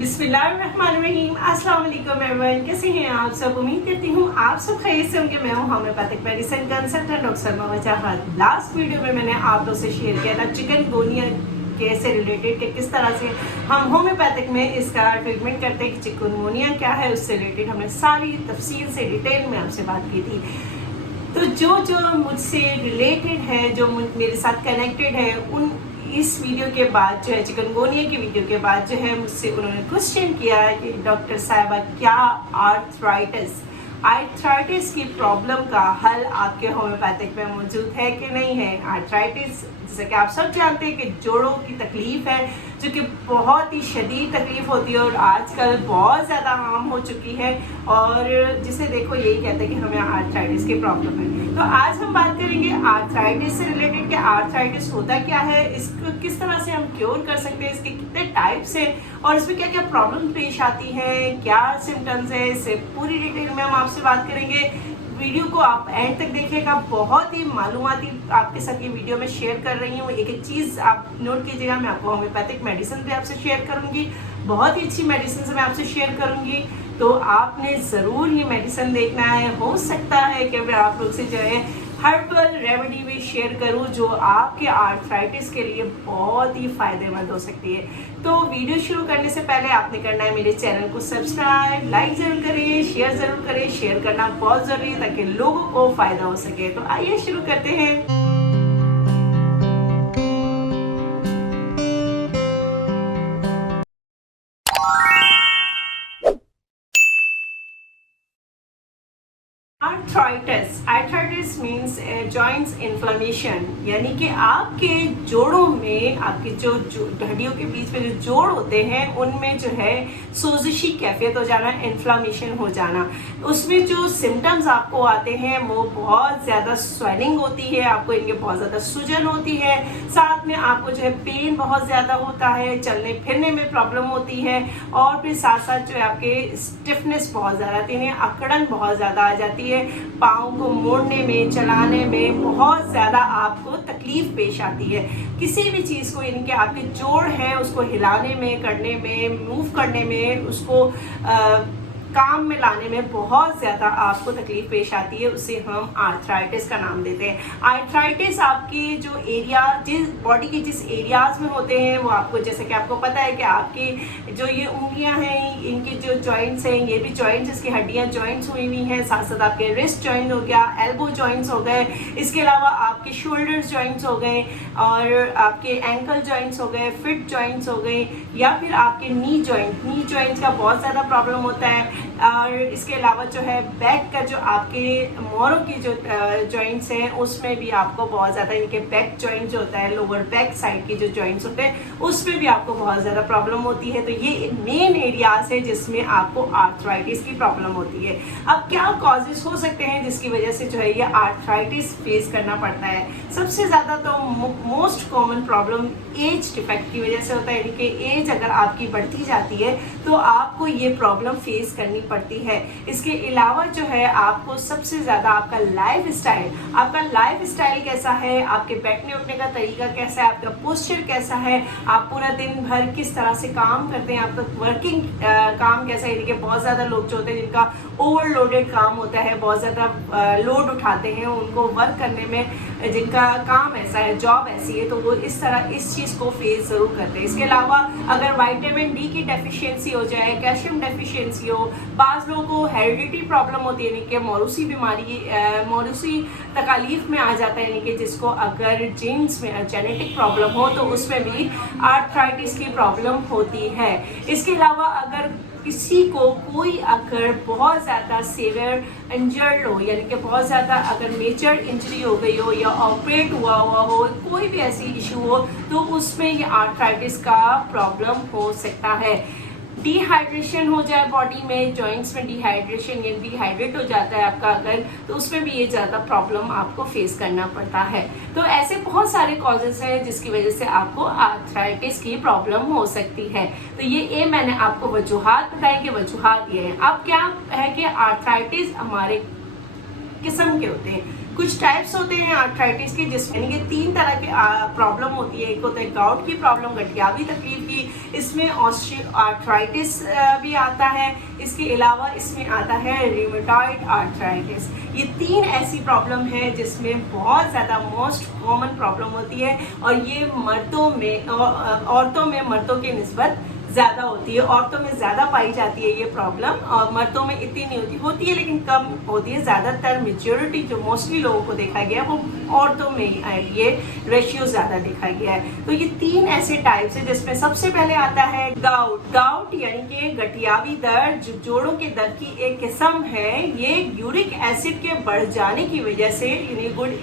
बिस्मिल्लाहिर्रहमानिर्रहीम। अस्सलाम वालेकुम एवरीवन, कैसे हैं आप सब। उम्मीद करती हूँ आप सब खैरियत से होंगे। मैं हूँ homoeopathic medicine consultant doctor Salma Wajahat. Last video में मैंने आप लोगों से शेयर किया था चिकनगुनिया के से रिलेटेड कि किस तरह से हम होम्योपैथिक में इसका ट्रीटमेंट करते हैं कि चिकनगुनिया क्या है। उससे रिलेटेड हमने सारी तफसील से डिटेल में आपसे बात की थी। तो जो मुझसे रिलेटेड है, जो मेरे साथ कनेक्टेड है, उन इस वीडियो के बाद जो है चिकनगुनिया की वीडियो के बाद जो है मुझसे उन्होंने क्वेश्चन किया है कि डॉक्टर साहिबा क्या आर्थराइटिस की प्रॉब्लम का हल आपके होम्योपैथिक में मौजूद है कि नहीं है। आर्थराइटिस जैसे कि आप सब जानते हैं कि जोड़ों की तकलीफ है, जो कि बहुत ही शदीद तकलीफ होती है और आजकल बहुत ज़्यादा आम हो चुकी है, और जिसे देखो यही कहते हैं कि हमें आर्थराइटिस की प्रॉब्लम है। तो आज हम बात करेंगे आर्थराइटिस से रिलेटेड कि आर्थराइटिस होता क्या है, इसको किस तरह से हम क्योर कर सकते हैं, इसके कितने टाइप्स हैं और इसमें क्या क्या प्रॉब्लम पेश आती है, क्या सिम्टम्स है, इससे पूरी डिटेल में हम आपसे बात करेंगे। वीडियो को आप एंड तक देखिएगा, बहुत ही मालूमाती आपके साथ ये वीडियो में शेयर कर रही हूँ। एक एक चीज़ आप नोट कीजिएगा। मैं आपको होम्योपैथिक मेडिसिन भी आपसे शेयर करूँगी, बहुत ही अच्छी मेडिसिन से मैं आपसे शेयर करूँगी। तो आपने ज़रूर ये मेडिसिन देखना है। हो सकता है कि मैं आप लोग से जो है हर्बल रेमेडी भी शेयर करूं जो आपके आर्थराइटिस के लिए बहुत ही फायदेमंद हो सकती है। तो वीडियो शुरू करने से पहले आपने करना है मेरे चैनल को सब्सक्राइब, लाइक जरूर करें, शेयर जरूर करें। शेयर करना बहुत ज़रूरी है ताकि लोगों को फ़ायदा हो सके। तो आइए शुरू करते हैं। आर्थराइटिस मीन्स जॉइंट्स इन्फ्लेमेशन, यानी कि आपके जोड़ों में, आपके जो हड्डियों के बीच में जो जोड़ होते हैं उनमें जो है सोजिशी कैफियत हो जाना, इन्फ्लेमेशन हो जाना। उसमें जो सिम्टम्स आपको आते हैं वो बहुत ज़्यादा स्वेलिंग होती है, आपको इनके बहुत ज़्यादा सूजन होती है, साथ में आपको जो है पेन बहुत ज़्यादा होता है, चलने फिरने में प्रॉब्लम होती है, और फिर साथ साथ जो है आपके स्टिफनेस बहुत ज़्यादा आती है, अकड़न बहुत ज़्यादा आ जाती है, पाँव को मोड़ने में, चलाने में बहुत ज़्यादा आपको तकलीफ पेश आती है। किसी भी चीज़ को, यानी कि आपके जोड़ है उसको हिलाने में, करने में, मूव करने में, उसको काम में लाने में बहुत ज़्यादा आपको तकलीफ पेश आती है। उसे हम आर्थराइटिस का नाम देते हैं। आर्थराइटिस आपके जो एरिया, जिस बॉडी के जिस एरियाज में होते हैं वो आपको, जैसे कि आपको पता है कि आपकी जो ये उंगलियां हैं, इनके जो जॉइंट्स हैं, ये भी जॉइंट्स, इसकी हड्डियां जॉइंट्स हुई हुई हैं। साथ साथ आपके रिस्ट जॉइंट हो गया, एल्बो जॉइंट्स हो गए, इसके अलावा आपके शोल्डर्स जॉइंट्स हो गए, और आपके एंकल जॉइंट्स हो गए, फिट जॉइंट्स हो गए, या फिर आपके नी जॉइंट्स का बहुत ज़्यादा प्रॉब्लम होता है। और इसके अलावा जो है बैक का, जो आपके मोरों की जो जॉइंट्स हैं उसमें भी आपको बहुत ज़्यादा, इनके बैक जॉइंट जो होता है, लोअर बैक साइड की जो जॉइंट्स होते हैं उसमें भी आपको बहुत ज़्यादा प्रॉब्लम होती है। तो ये मेन एरियाज है जिसमें आपको आर्थराइटिस की प्रॉब्लम होती है। अब क्या कॉजेज हो सकते हैं जिसकी वजह से जो है ये आर्थराइटिस फेस करना पड़ता है। सबसे ज़्यादा तो most common problem age defect की वजह से होता है, यानी कि एज अगर आपकी बढ़ती जाती है तो आपको ये प्रॉब्लम फेस करनी पड़ती है। इसके अलावा जो है आपको सबसे ज़्यादा आपका लाइफ स्टाइल कैसा है, आपके बैठने उठने का तरीका कैसा है, आपका पोस्चर कैसा है, आप पूरा दिन भर किस तरह से काम करते हैं, आपका वर्किंग काम कैसा है। यानी कि बहुत ज़्यादा लोग जो होते हैं जिनका ओवरलोडेड काम होता है, बहुत ज़्यादा लोड उठाते हैं, उनको वर्क करने में, जिनका काम ऐसा है, जॉब ऐसी है, तो वो इस तरह इस चीज़ को फेस ज़रूर करते हैं। इसके अलावा अगर विटामिन डी की डेफिशिएंसी हो जाए, कैल्शियम डेफिशिएंसी हो, बाज़ लोगों को हेरिडिटी प्रॉब्लम होती है, यानी कि मौरूसी बीमारी, मौरूसी तकालीफ में आ जाता है, यानी कि जिसको अगर जीन्स में जेनेटिक प्रॉब्लम हो तो उसमें भी आर्थराइटिस की प्रॉब्लम होती है। इसके अलावा अगर किसी को कोई अगर बहुत ज़्यादा सीवियर इंजर्ड हो, यानी कि बहुत ज़्यादा अगर मेजर इंजरी हो गई हो या ऑपरेट हुआ हो, कोई भी ऐसी इशू हो, तो उसमें ये आर्थराइटिस का प्रॉब्लम हो सकता है। डिहाइड्रेशन हो जाए बॉडी में, जॉइंट्स में डिहाइड्रेशन, या डिहाइड्रेट हो जाता है आपका अगर, तो उसमें भी ये ज़्यादा प्रॉब्लम आपको फेस करना पड़ता है। तो ऐसे बहुत सारे कॉजेस हैं जिसकी वजह से आपको आर्थराइटिस की प्रॉब्लम हो सकती है। तो ये मैंने आपको वजूहात बताई कि वजूहात ये हैं। अब क्या है कि आर्थराइटिस हमारे किस्म के होते हैं, कुछ टाइप्स होते हैं आर्थराइटिस के, जिस यानी कि 3 तरह के प्रॉब्लम होती है। एक होता है गाउट की प्रॉब्लम, गठियावी तकलीफ की, इसमें ऑस्टियोआर्थराइटिस भी आता है। इसके अलावा इसमें आता है रिमेटॉइड आर्थराइटिस। ये 3 ऐसी प्रॉब्लम है जिसमें बहुत ज़्यादा मोस्ट कॉमन प्रॉब्लम होती है, और ये मर्दों में औरतों में मर्दों के निस्बत ज़्यादा होती है। औरतों में ज़्यादा पाई जाती है ये प्रॉब्लम, और मर्दों में इतनी नहीं होती है लेकिन कम होती है। ज़्यादातर मेजॉरिटी जो मोस्टली लोगों को देखा गया वो औरतों में ये रेशियो ज़्यादा देखा गया है। तो ये 3 ऐसे टाइप्स है जिसमें सबसे पहले आता है गाउट। गाउट यानी कि गठियावी दर्द, जो जोड़ों के दर्द की एक किस्म है। ये यूरिक एसिड के बढ़ जाने की वजह से,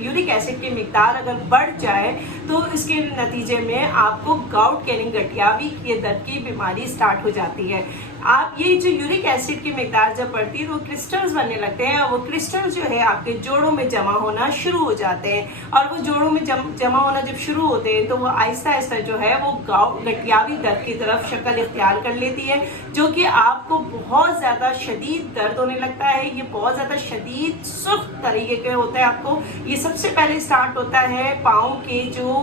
यूरिक एसिड की मिकदार अगर बढ़ जाए तो इसके नतीजे में आपको गाउट यानी गठियावी के दर्द की बीमारी स्टार्ट हो जाती है। आप ये जो यूरिक एसिड की मिकदार जब बढ़ती है तो क्रिस्टल्स बनने लगते हैं, और वो क्रिस्टल जो है आपके जोड़ों में जमा होना शुरू हो जाते हैं। और वो जोड़ों में जमा होना जब शुरू होते हैं तो वो आहिस्ता आहिस्ता जो है वो गठियावी दर्द की तरफ शक्ल इख्तियार कर लेती है, जो कि आपको बहुत ज़्यादा शदीद दर्द होने लगता है। ये बहुत ज़्यादा शदीद सख्त तरीके के होता है। आपको ये सबसे पहले स्टार्ट होता है पाँव के जो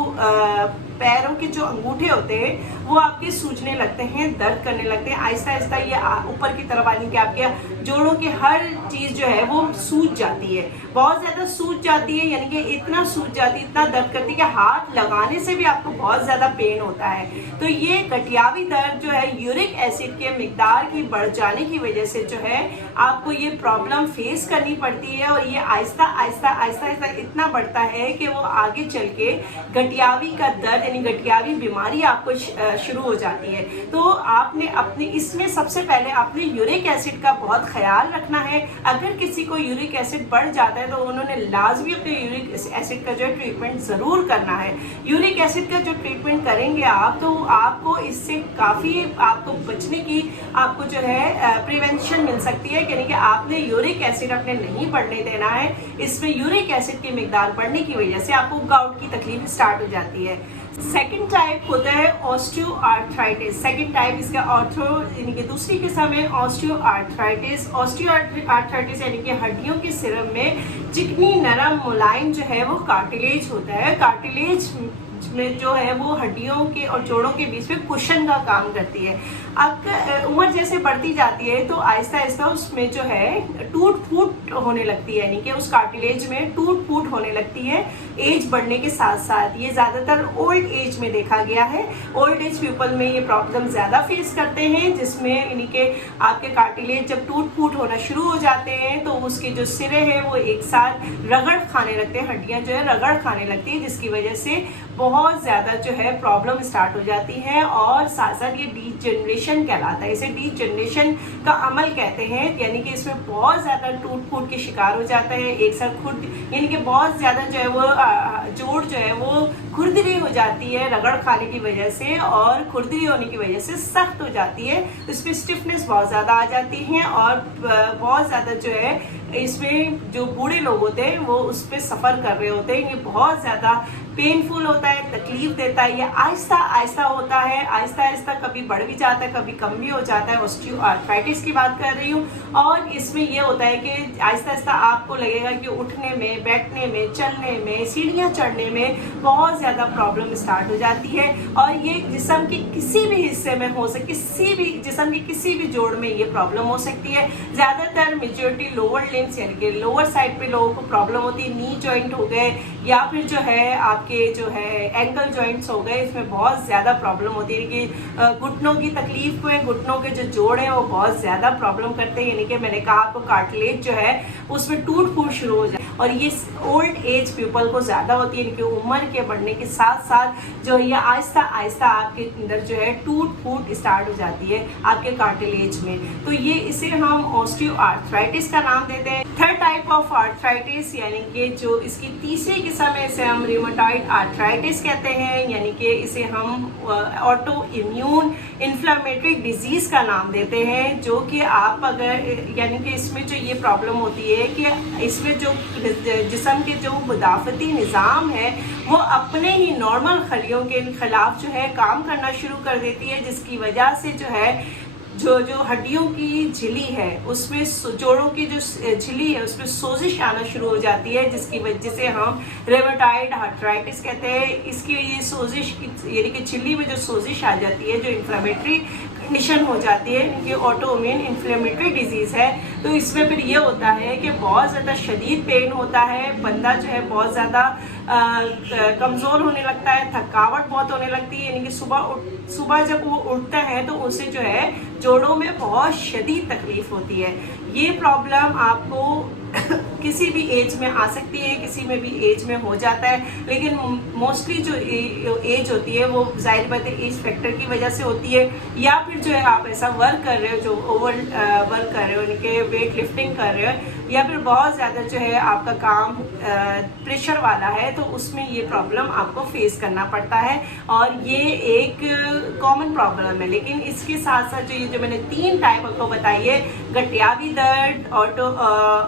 पैरों के जो अंगूठे होते हैं वो आपके सूजने लगते हैं, दर्द करने लगते हैं। आहिस्ता आहिस्ता ये ऊपर की तरफ आने के आपके जोड़ों के हर चीज़ जो है वो सूज जाती है, बहुत ज़्यादा सूज जाती है। यानी कि इतना सूज जाती है, इतना दर्द करती है कि हाथ लगाने से भी आपको बहुत ज़्यादा पेन होता है। तो ये गठियावी दर्द जो है यूरिक एसिड के मिकदार की बढ़ जाने की वजह से जो है आपको ये प्रॉब्लम फेस करनी पड़ती है, और ये आहिस्ता आहिस्ता आहिस्ता आहिस्ता इतना बढ़ता है कि वो आगे चल के गठियावी का दर्द यानी गठियावी बीमारी आपको शुरू हो जाती है। तो आपने अपने इसमें सबसे पहले आपने यूरिक एसिड का बहुत ख्याल रखना है। अगर किसी को यूरिक एसिड बढ़ जाता है तो उन्होंने लाजमी अपने यूरिक एसिड का जो है ट्रीटमेंट ज़रूर करना है। यूरिक एसिड का जो ट्रीटमेंट करेंगे आप तो आपको इससे काफ़ी आपको बचने की आपको जो है प्रिवेंशन मिल सकती है। यानी कि आपने यूरिक एसिड अपने नहीं बढ़ने देना है। इसमें यूरिक एसिड की मिकदार बढ़ने की वजह से आपको गाउट की तकलीफ स्टार्ट हो जाती है। सेकेंड टाइप होता है ऑस्टियोआर्थराइटिस। सेकेंड टाइप इसका ऑर्थो यानी कि दूसरी किस्म है ऑस्टियोआर्थराइटिस। ऑस्टियोआर्थराइटिस यानी कि हड्डियों के सिरम में चिकनी नरम मुलायम जो है वो कार्टिलेज होता है। कार्टिलेज में जो है वो हड्डियों के और जोड़ों के बीच में कुशन का काम करती है। अब उम्र जैसे बढ़ती जाती है तो आहिस्ता आहिस्ता उसमें जो है टूट फूट होने लगती है, यानी कि उस कार्टिलेज में टूट फूट होने लगती है एज बढ़ने के साथ साथ। ये ज़्यादातर ओल्ड एज में देखा गया है। ओल्ड एज पीपल में ये प्रॉब्लम ज़्यादा फेस करते हैं, जिसमें यानी कि आपके कार्टिलेज जब टूट फूट होना शुरू हो जाते हैं तो उसके जो सिरे हैं वो एक साथ रगड़ खाने लगते हैं, हड्डियाँ जो है रगड़ खाने लगती है, जिसकी वजह से बहुत ज़्यादा जो है प्रॉब्लम स्टार्ट हो जाती है। और साथ साथ ये डीजनरेशन कहलाता है, इसे डीजनरेशन का अमल कहते हैं। यानी कि इसमें बहुत ज़्यादा टूट फूट के शिकार हो जाता है एक साथ खुद, यानी कि बहुत ज़्यादा जो है वो जोड़ जो है वो खुरदरी हो जाती है रगड़ खाने की वजह से, और खुरदरी होने की वजह से सख्त हो जाती है। इसमें स्टिफनेस बहुत ज़्यादा आ जाती है, और बहुत ज़्यादा जो है इसमें जो बूढ़े लोग होते हैं वो उस पर सफ़र कर रहे होते हैं। ये बहुत ज़्यादा पेनफुल होता है, तकलीफ देता है। ये आहिस्ता आहिस्ता होता है, आहिस्ता आहिस्ता कभी बढ़ भी जाता है, कभी कम भी हो जाता है। ऑस्टियोआर्थराइटिस की बात कर रही हूँ। और इसमें ये होता है कि आहिस्ता आहिस्ता आपको लगेगा कि उठने में, बैठने में, चलने में, सीढ़ियाँ चढ़ने में बहुत ज़्यादा प्रॉब्लम स्टार्ट हो जाती है। और ये जिस्म के किसी भी हिस्से में हो सकती, किसी भी जिस्म के किसी भी जोड़ में ये प्रॉब्लम हो सकती है। ज़्यादातर मेजॉरिटी लोअर लिम्स यानी कि लोअर साइड पे लोगों को प्रॉब्लम होती है। नी जॉइंट हो गए या फिर जो है आपके जो है एंकल जॉइंट्स हो गए, इसमें बहुत ज़्यादा प्रॉब्लम होती है कि घुटनों की तकलीफ में घुटनों के जो जोड़ हैं वो बहुत ज़्यादा प्रॉब्लम करते हैं। यानी कि मैंने कहा आपको कार्टिलेज जो है उसमें टूट फूट शुरू हो जाए, और ये ओल्ड एज पीपल को ज़्यादा होती है। इनकी उम्र के बढ़ने के साथ साथ जो ये आहिस्ता आहिस्ता आपके अंदर जो है टूट फूट स्टार्ट हो जाती है आपके कार्टिलेज में। तो ये इसे हम ऑस्टियोआर्थराइटिस का नाम देते हैं। थर्ड टाइप ऑफ आर्थराइटिस यानी कि जो इसकी तीसरी किस्म है इसे हम रिमेटॉइड आर्थराइटिस कहते हैं, यानी कि इसे हम ऑटो इम्यून इन्फ्लेमेटरी डिजीज़ का नाम देते हैं। जो कि आप अगर यानी कि इसमें जो ये प्रॉब्लम होती है कि इसमें जो जिस्म के जो मुदाफ़ती निज़ाम है वो अपने ही नॉर्मल खलियों के खिलाफ जो है काम करना शुरू कर देती है, जिसकी वजह से जो है जो हड्डियों की झिल्ली है उसमें जोड़ों की जो झिल्ली है उसमें सोजिश आना शुरू हो जाती है, जिसकी वजह से हम रेमेटॉइड आर्थराइटिस कहते हैं। इसकी ये सोजिश यानी कि झिल्ली में जो सोजिश आ जाती है, जो इन्फ्लेमेटरी कंडीशन हो जाती है, इनकी ऑटोइम्यून इन्फ्लेमेटरी डिजीज़ है, तो इसमें फिर ये होता है कि बहुत ज़्यादा शदीद पेन होता है, बंदा जो है बहुत ज़्यादा कमज़ोर होने लगता है, थकावट बहुत होने लगती है, यानी कि सुबह जब वो उठता है तो उसे जो है जोड़ों में बहुत शदीद तकलीफ होती है। ये प्रॉब्लम आपको किसी भी एज में आ सकती है, किसी में भी एज में हो जाता है, लेकिन मोस्टली जो एज होती है वो जाहिर बात है एज फैक्टर की वजह से होती है, या फिर जो है आप ऐसा वर्क कर रहे हो, जो ओवर वर्क कर रहे हो, यानी कि वेट लिफ्टिंग कर रहे हो, या फिर बहुत ज़्यादा जो है आपका काम प्रेशर वाला है, तो उसमें ये प्रॉब्लम आपको फेस करना पड़ता है और ये एक कॉमन प्रॉब्लम है। लेकिन इसके साथ साथ जो मैंने 3 टाइप आपको बताई है, गठियावी दर्द,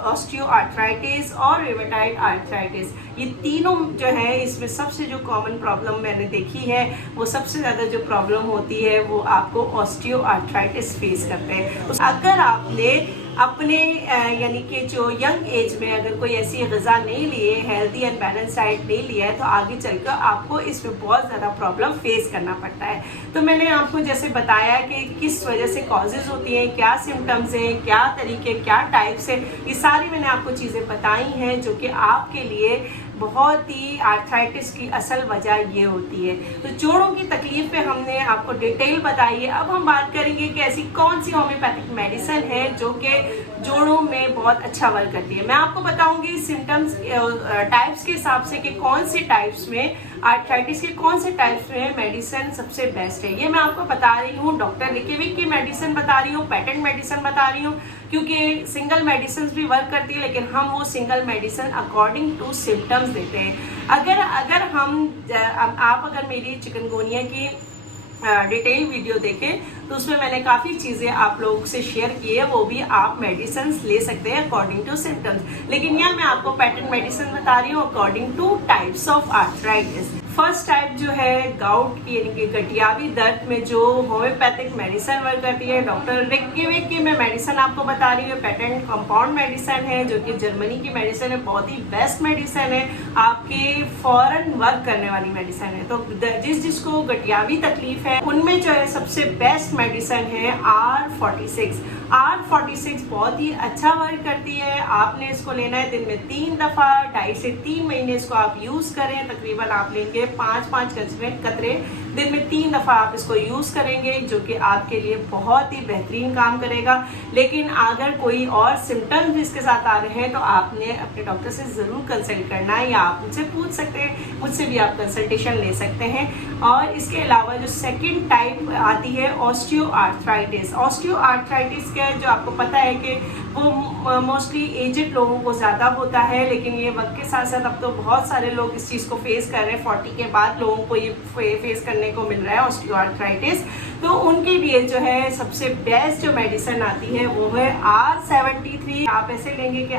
ऑस्टियोआर्थराइटिस और रिमेटॉइड आर्थराइटिस, ये तीनों जो है इसमें सबसे जो कॉमन प्रॉब्लम मैंने देखी है, वो सबसे ज़्यादा जो प्रॉब्लम होती है वो आपको ऑस्टियोआर्थराइटिस फेस करते हैं। अगर आपने अपने यानी कि जो यंग एज में अगर कोई ऐसी ग़िज़ा नहीं ली है, हेल्दी एंड बैलेंस डाइट नहीं लिया है, तो आगे चलकर आपको इसमें बहुत ज़्यादा प्रॉब्लम फेस करना पड़ता है। तो मैंने आपको जैसे बताया कि किस वजह से कॉजेज़ होती हैं, क्या सिम्टम्स हैं, क्या तरीके, क्या टाइप्स हैं, ये सारी मैंने आपको चीज़ें बताई हैं जो कि आपके लिए बहुत ही आर्थराइटिस की असल वजह ये होती है। तो जोड़ों की तकलीफ पे हमने आपको डिटेल बताई है। अब हम बात करेंगे कि ऐसी कौन सी होम्योपैथिक मेडिसिन है जो कि जोड़ों में बहुत अच्छा वर्क करती है। मैं आपको बताऊंगी सिम्टम्स टाइप्स के हिसाब से कि कौन से टाइप्स में आर्थराइटिस के कौन से टाइप्स में मेडिसिन सबसे बेस्ट है। ये मैं आपको बता रही हूँ, डॉक्टर लिखी की मेडिसिन बता रही हूँ, पेटेंट मेडिसिन बता रही हूँ, क्योंकि सिंगल मेडिसिन भी वर्क करती है, लेकिन हम वो single medicine according to symptoms देते हैं। अगर आप अगर मेरी चिकनगुनिया की डिटेल वीडियो देखें तो उसमें मैंने काफ़ी चीज़ें आप लोगों से शेयर की है, वो भी आप मेडिसिन ले सकते हैं अकॉर्डिंग टू सिम्टम्स। लेकिन यहाँ मैं आपको पैटर्न मेडिसिन बता रही हूँ according two types of arthritis. First type जो है गाउट की यानी कि गठियावी दर्द में जो होम्योपैथिक मेडिसिन वर्क करती है, डॉक्टर रिक्की की मैं मेडिसिन आपको बता रही हूँ। पेटेंट कंपाउंड मेडिसिन है जो कि जर्मनी की मेडिसिन है, बहुत ही बेस्ट मेडिसिन है, आपके फौरन वर्क करने वाली मेडिसिन है। तो जिसको गठियावी तकलीफ है उनमें जो है सबसे बेस्ट मेडिसिन है R46। R46 बहुत ही अच्छा वर्क करती है। आपने इसको लेना है दिन में 3 दफ़ा, 2.5 से 3 महीने इसको आप यूज़ करें। तकरीबन आप लेंगे 5-5 कतरे दिन में 3 दफ़ा आप इसको यूज़ करेंगे, जो कि आपके लिए बहुत ही बेहतरीन काम करेगा। लेकिन अगर कोई और सिम्टम्स इसके साथ आ रहे हैं तो आपने अपने डॉक्टर से ज़रूर कंसल्ट करना है, या आप मुझसे पूछ सकते हैं, मुझसे भी आप कंसल्टेशन ले सकते हैं। और इसके अलावा जो सेकेंड टाइप आती है ऑस्टियोआर्थराइटिस। ऑस्टियोआर्थराइटिस क्या है, जो आपको पता है कि वो मोस्टली एजेड लोगों को ज़्यादा होता है, लेकिन ये वक्त के साथ साथ अब तो बहुत सारे लोग इस चीज़ को फेस कर रहे हैं। 40 के बाद लोगों को ये फेस करने को मिल रहा है ऑस्टियोआर्थराइटिस। तो उनके लिए जो है सबसे बेस्ट जो मेडिसिन आती है वो है R73। आप ऐसे लेंगे कि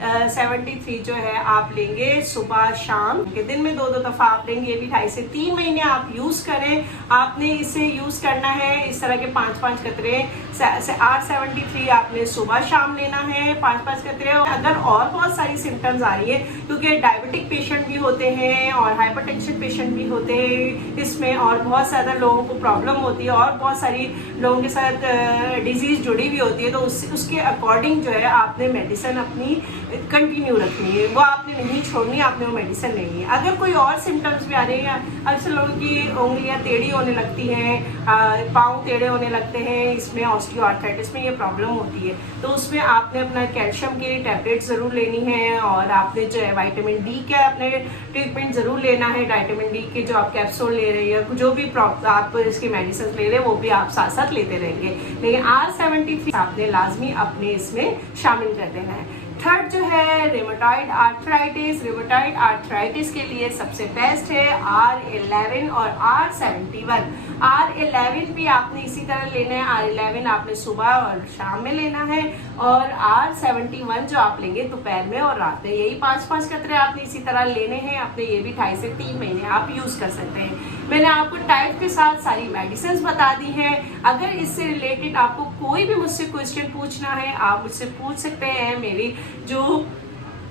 R73 जो है आप लेंगे सुबह शाम के, दिन में 2-2 दफ़ा आप लेंगे। ये भी 2.5 से 3 महीने आप यूज़ करें। आपने इसे यूज़ करना है इस तरह के 5-5 कतरे से R73 आपने सुबह शाम लेना है 5-5 कतरे। अगर और बहुत सारी सिम्टम्स आ रही है, क्योंकि डायबिटिक पेशेंट भी होते हैं और हाइपरटेंशन पेशेंट भी होते हैं इसमें, और बहुत ज़्यादा लोगों को प्रॉब्लम होती है और बहुत सारी लोगों के साथ डिजीज़ जुड़ी हुई होती है, तो उसके अकॉर्डिंग जो है आपने मेडिसिन अपनी कंटिन्यू रखनी है, वो आपने नहीं छोड़नी, आपने वो मेडिसिन लेनी है। अगर कोई और सिम्टम्स भी आ रहे हैं, अक्सर लोगों की उंगलियां टेढ़ी होने लगती हैं, पाँव टेढ़े होने लगते हैं, इसमें ऑस्टियोआर्थराइटिस में ये प्रॉब्लम होती है, तो उसमें आपने अपना कैल्शियम की टैबलेट ज़रूर लेनी है, और आपने जो है विटामिन डी का अपने ट्रीटमेंट ज़रूर लेना है। विटामिन डी के जो आप कैप्सूल ले रहे हैं, जो भी आप इसकी मेडिसिन ले रहे हैं, वो भी आप साथ साथ लेते रहेंगे। लेकिन R73 आपने लाजमी अपने इसमें शामिल कर देना है। थर्ड जो है रेमेटॉइड आर्थराइटिस। रेमेटॉइड आर्थराइटिस के लिए सबसे बेस्ट है R11 और R71। R11 भी आपने इसी तरह लेना है, R11 आपने सुबह और शाम में लेना है, और R71 जो आप लेंगे दोपहर में और रात में। यही 5-5 कतरे आपने इसी तरह लेने हैं अपने, ये भी 2.5 से 3 महीने आप यूज़ कर सकते हैं। मैंने आपको टाइप के साथ सारी मेडिसिन बता दी है। अगर इससे रिलेटेड आपको कोई भी मुझसे क्वेश्चन पूछना है, आप मुझसे पूछ सकते हैं। मेरी जो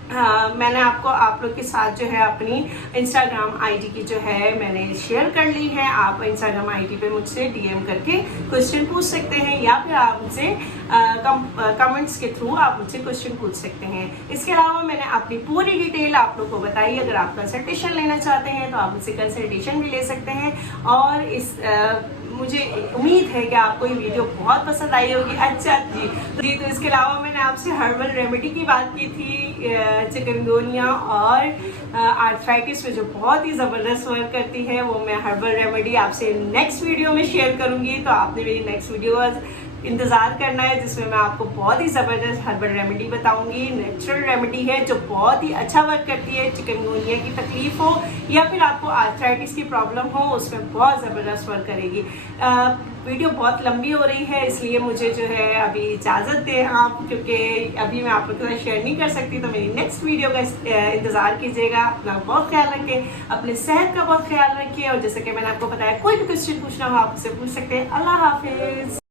मैंने आपको आप लोग के साथ जो है अपनी इंस्टाग्राम आईडी की जो है मैंने शेयर कर ली है। आप इंस्टाग्राम आईडी पे मुझसे डीएम करके क्वेश्चन पूछ सकते हैं, या फिर आप मुझसे कमेंट्स के थ्रू आप मुझसे क्वेश्चन पूछ सकते हैं। इसके अलावा मैंने अपनी पूरी डिटेल आप लोग को बताई। अगर आप कंसल्टेशन लेना चाहते हैं तो आप मुझसे कंसल्टेशन भी ले सकते हैं। और इस मुझे उम्मीद है कि आपको ये वीडियो बहुत पसंद आई होगी। अच्छा जी, तो इसके अलावा मैंने आपसे हर्बल रेमेडी की बात की थी, चिकनगुनिया और आर्थराइटिस में जो बहुत ही ज़बरदस्त वर्क करती है, वो मैं हर्बल रेमेडी आपसे नेक्स्ट वीडियो में शेयर करूंगी। तो आपने मेरी नेक्स्ट वीडियो इंतज़ार करना है, जिसमें मैं आपको बहुत ही ज़बरदस्त हर्बल रेमेडी बताऊंगी। नेचुरल रेमेडी है जो बहुत ही अच्छा वर्क करती है। चिकनगुनिया की तकलीफ हो या फिर आपको आर्थराइटिस की प्रॉब्लम हो, उसमें बहुत ज़बरदस्त वर्क करेगी। वीडियो बहुत लंबी हो रही है, इसलिए मुझे जो है अभी इजाज़त दें आप, क्योंकि अभी मैं आप लोगों के साथ शेयर नहीं कर सकती। तो मेरी नेक्स्ट वीडियो का इंतज़ार कीजिएगा। अपना बहुत ख्याल रखें, अपने सेहत का बहुत ख्याल रखिए। और जैसे कि मैंने आपको बताया, कोई भी क्वेश्चन पूछना हो आप मुझसे पूछ सकते हैं। अल्लाह हाफिज़।